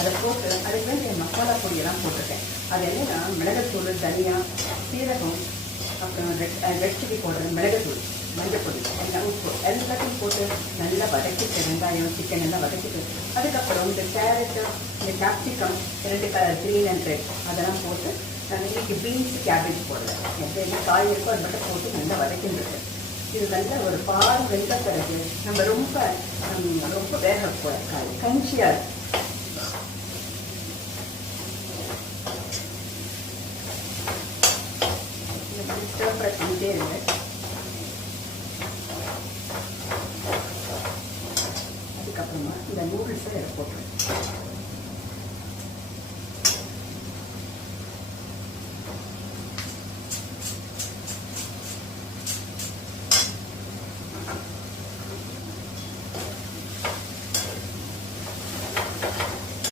அதை போட்டு அதுக்கு வேண்டிய மசாலா பொடியெல்லாம் போட்டிருக்கேன். அது என்னென்னா மிளகுத்தூள், தனியா, சீரகம், அப்புறம் ரெட் சில்லி பவுடர், மிளகுத்தூள், மஞ்சப்பொடி, எல்லாம் உப்பு எல்லாத்தையும் போட்டு நல்லா வதக்கிட்டு வெங்காயம் சிக்கன் எல்லாம் வதக்கிட்டு அதுக்கப்புறம் இந்த கேரட்டு, இந்த capsicum, 2 colour green and red அதெல்லாம் போட்டு நான் இன்றைக்கி பீன்ஸ் கேபேஜ் போடுறேன். எந்த காய் இருக்கோ அது மட்டும் போட்டு நல்லா வதக்கிட்டுருக்கேன். இது நல்ல ஒரு பால் வெந்த பிறகு நம்ம ரொம்ப வேகக்கூடாது, காய் கஞ்சியாக இருக்கும்.